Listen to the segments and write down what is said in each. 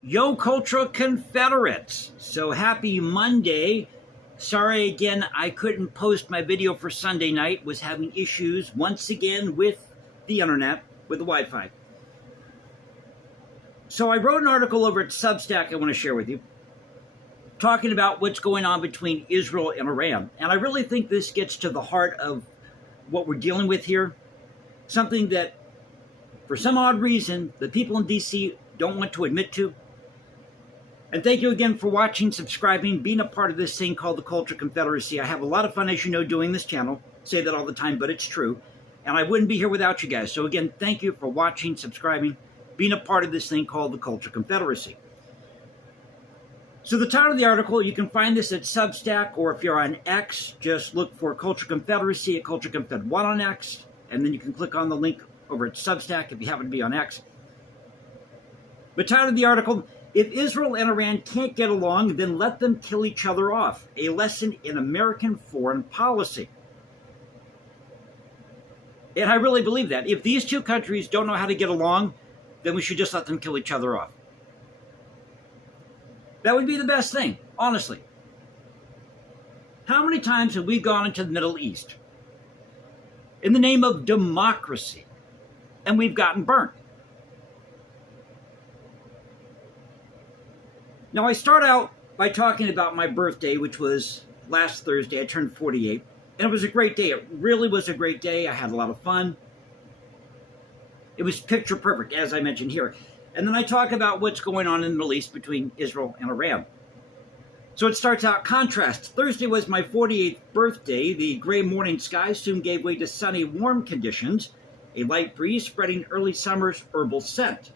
Yo, Cultural Confederates! So happy Monday. Sorry again, I couldn't post my video for Sunday night. Was having issues once again with the internet, with the Wi-Fi. So I wrote an article over at Substack I want to share with you, talking about what's going on between Israel and Iran. And I really think this gets to the heart of what we're dealing with here. Something that, for some odd reason, the people in DC don't want to admit to. And thank you again for watching, subscribing, being a part of this thing called the Cultural Confederacy. I have a lot of fun, as you know, doing this channel. I say that all the time, but it's true. And I wouldn't be here without you guys. So again, thank you for watching, subscribing, being a part of this thing called the Cultural Confederacy. So the title of the article, you can find this at Substack, or if you're on X, just look for Cultural Confederacy at Cultural Confed 1 on X, and then you can click on the link over at Substack if you happen to be on X. The title of the article, If Israel and Iran Can't Get Along, Then Let Them Kill Each Other Off, a Lesson in American Foreign Policy. And I really believe that. If these two countries don't know how to get along, then we should just let them kill each other off. That would be the best thing, honestly. How many times have we gone into the Middle East in the name of democracy, and we've gotten burnt? Now, I start out by talking about my birthday, which was last Thursday. I turned 48, and it was a great day. It really was a great day. I had a lot of fun. It was picture perfect, as I mentioned here. And then I talk about what's going on in the Middle East between Israel and Iran. So it starts out contrast. Thursday was my 48th birthday. The gray morning sky soon gave way to sunny, warm conditions. A light breeze spreading early summer's herbal scent.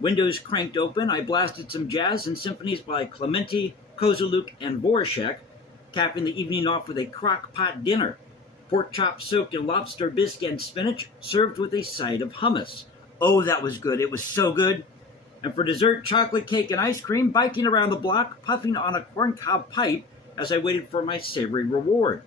Windows cranked open, I blasted some jazz and symphonies by Clementi, Kozuluk, and Voracek, capping the evening off with a crock pot dinner. Pork chops soaked in lobster bisque and spinach, served with a side of hummus. Oh, that was good. It was so good. And for dessert, chocolate cake and ice cream, biking around the block, puffing on a corncob pipe as I waited for my savory reward.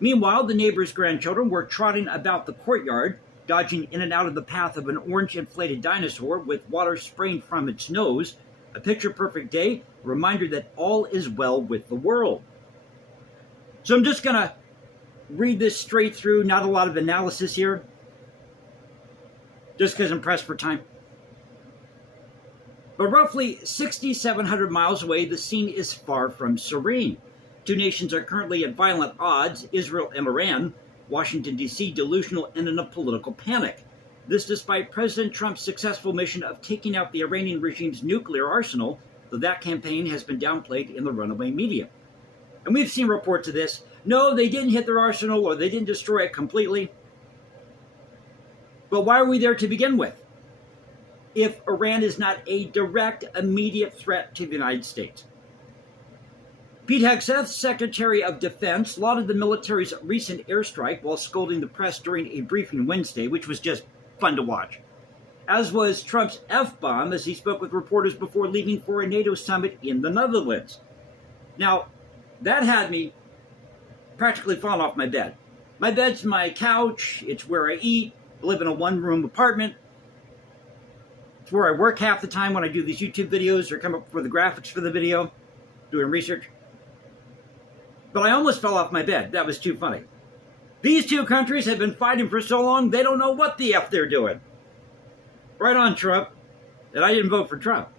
Meanwhile, the neighbors' grandchildren were trotting about the courtyard, dodging in and out of the path of an orange-inflated dinosaur with water spraying from its nose. A picture-perfect day, a reminder that all is well with the world. So I'm just going to read this straight through, not a lot of analysis here, just because I'm pressed for time. But roughly 6,700 miles away, the scene is far from serene. Two nations are currently at violent odds, Israel and Iran, Washington, D.C. delusional and in a political panic. This despite President Trump's successful mission of taking out the Iranian regime's nuclear arsenal, though that campaign has been downplayed in the runaway media. And we've seen reports of this. No, they didn't hit their arsenal or they didn't destroy it completely. But why are we there to begin with? If Iran is not a direct, immediate threat to the United States. Pete Hegseth, Secretary of Defense, lauded the military's recent airstrike while scolding the press during a briefing Wednesday, which was just fun to watch. As was Trump's F-bomb as he spoke with reporters before leaving for a NATO summit in the Netherlands. Now, that had me practically falling off my bed. My bed's my couch, it's where I eat, I live in a one-room apartment. It's where I work half the time when I do these YouTube videos or come up with the graphics for the video, doing research. But I almost fell off my bed. That was too funny. These two countries have been fighting for so long, they don't know what the F they're doing. Right on, Trump. And I didn't vote for Trump.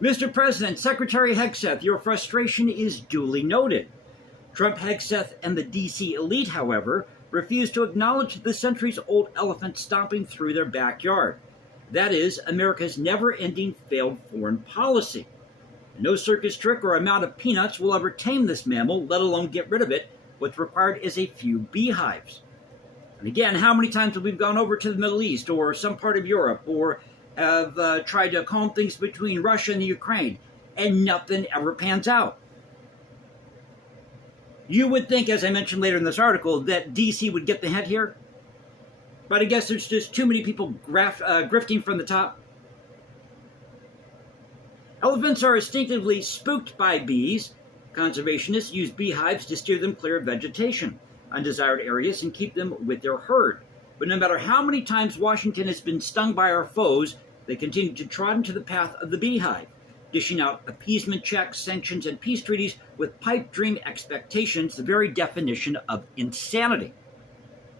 Mr. President, Secretary Hegseth, your frustration is duly noted. Trump, Hegseth, and the D.C. elite, however, refuse to acknowledge the centuries-old elephant stomping through their backyard. That is, America's never-ending failed foreign policy. No circus trick or amount of peanuts will ever tame this mammal, let alone get rid of it. What's required is a few beehives. And again, how many times have we gone over to the Middle East or some part of Europe or have tried to calm things between Russia and the Ukraine, and nothing ever pans out? You would think, as I mentioned later in this article, that D.C. would get the hint here. But I guess there's just too many people grifting from the top. Elephants are instinctively spooked by bees. Conservationists use beehives to steer them clear of vegetation, undesired areas, and keep them with their herd. But no matter how many times Washington has been stung by our foes, They continued to trot into the path of the beehive, dishing out appeasement checks, sanctions, and peace treaties with pipe dream expectations, the very definition of insanity.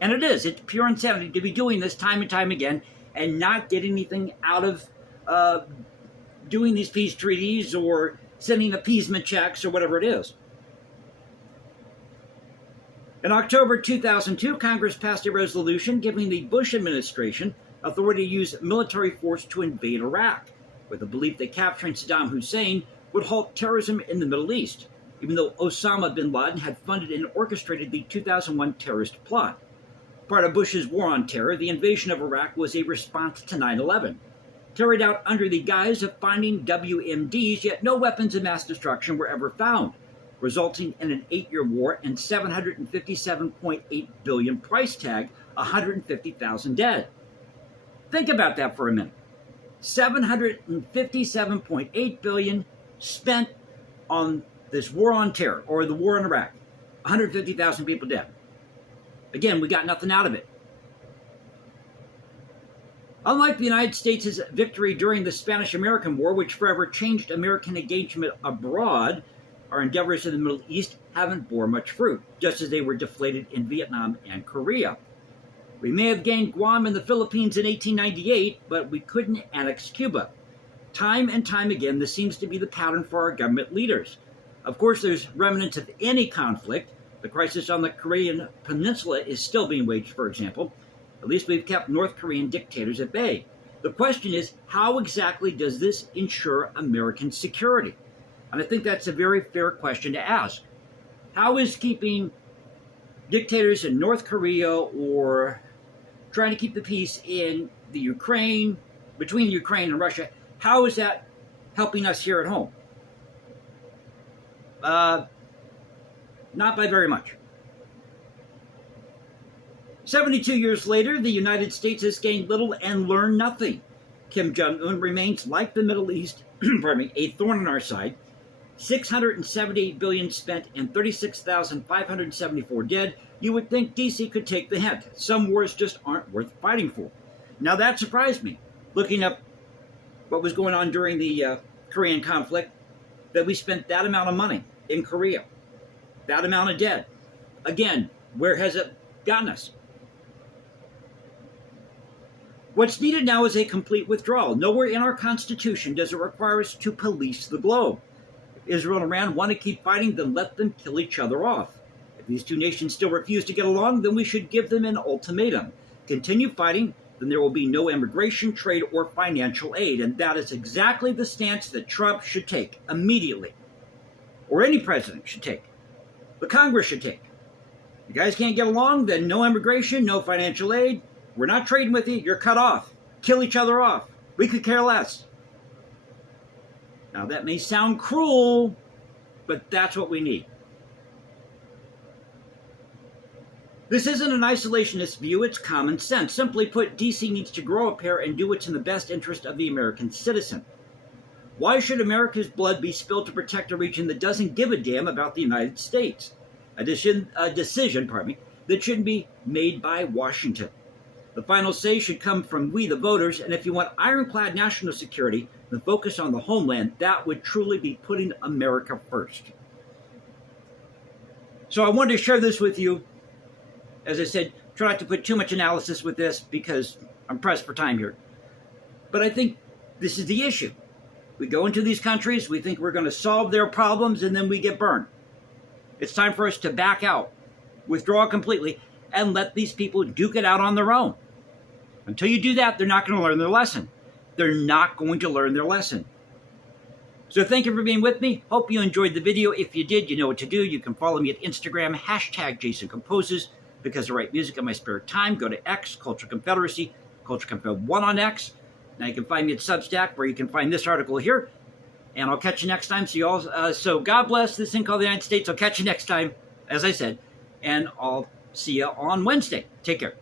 And it is. It's pure insanity to be doing this time and time again and not get anything out of doing these peace treaties or sending appeasement checks or whatever it is. In October 2002, Congress passed a resolution giving the Bush administration authority to use military force to invade Iraq, with the belief that capturing Saddam Hussein would halt terrorism in the Middle East, even though Osama bin Laden had funded and orchestrated the 2001 terrorist plot. Part of Bush's war on terror, the invasion of Iraq was a response to 9/11, carried out under the guise of finding WMDs, yet no weapons of mass destruction were ever found, resulting in an 8-year war and $757.8 billion price tag, 150,000 dead. Think about that for a minute. $757.8 billion spent on this war on terror, or the war in Iraq. 150,000 people dead. Again, we got nothing out of it. Unlike the United States' victory during the Spanish-American War, which forever changed American engagement abroad, our endeavors in the Middle East haven't borne much fruit, just as they were deflated in Vietnam and Korea. We may have gained Guam and the Philippines in 1898, but we couldn't annex Cuba. Time and time again, this seems to be the pattern for our government leaders. Of course, there's remnants of any conflict. The crisis on the Korean Peninsula is still being waged, for example. At least we've kept North Korean dictators at bay. The question is, how exactly does this ensure American security? And I think that's a very fair question to ask. How is keeping dictators in North Korea or trying to keep the peace in the Ukraine, between Ukraine and Russia, how is that helping us here at home? Not by very much. 72 years later, the United States has gained little and learned nothing. Kim Jong-un remains, like the Middle East, a thorn in our side. $678 billion spent and 36,574 dead. You would think D.C. could take the hint. Some wars just aren't worth fighting for. Now that surprised me, looking up what was going on during the Korean conflict, that we spent that amount of money in Korea, that amount of dead. Again, where has it gotten us? What's needed now is a complete withdrawal. Nowhere in our Constitution does it require us to police the globe. If Israel and Iran want to keep fighting, then let them kill each other off. If these two nations still refuse to get along, then we should give them an ultimatum. Continue fighting, then there will be no immigration, trade, or financial aid. And that is exactly the stance that Trump should take immediately. Or any president should take. The Congress should take. You guys can't get along, then no immigration, no financial aid. We're not trading with you. You're cut off. Kill each other off. We could care less. Now that may sound cruel, but that's what we need. This isn't an isolationist view, it's common sense. Simply put, DC needs to grow a pair and do what's in the best interest of the American citizen. Why should America's blood be spilled to protect a region that doesn't give a damn about the United States? A decision that shouldn't be made by Washington. The final say should come from we, the voters, and if you want ironclad national security, then focus on the homeland. That would truly be putting America first. So I wanted to share this with you. As I said, try not to put too much analysis with this because I'm pressed for time here. But I think this is the issue. We go into these countries, we think we're going to solve their problems, and then we get burned. It's time for us to back out, withdraw completely, and let these people duke it out on their own. Until you do that, they're not going to learn their lesson. They're not going to learn their lesson. So thank you for being with me. Hope you enjoyed the video. If you did, you know what to do. You can follow me at Instagram, #JasonComposes. Because I write music in my spare time, go to X, Culture Confederacy, Culture Confed 1 on X. Now you can find me at Substack, where you can find this article here. And I'll catch you next time. So God bless this thing called the United States. I'll catch you next time, as I said. And I'll see you on Wednesday. Take care.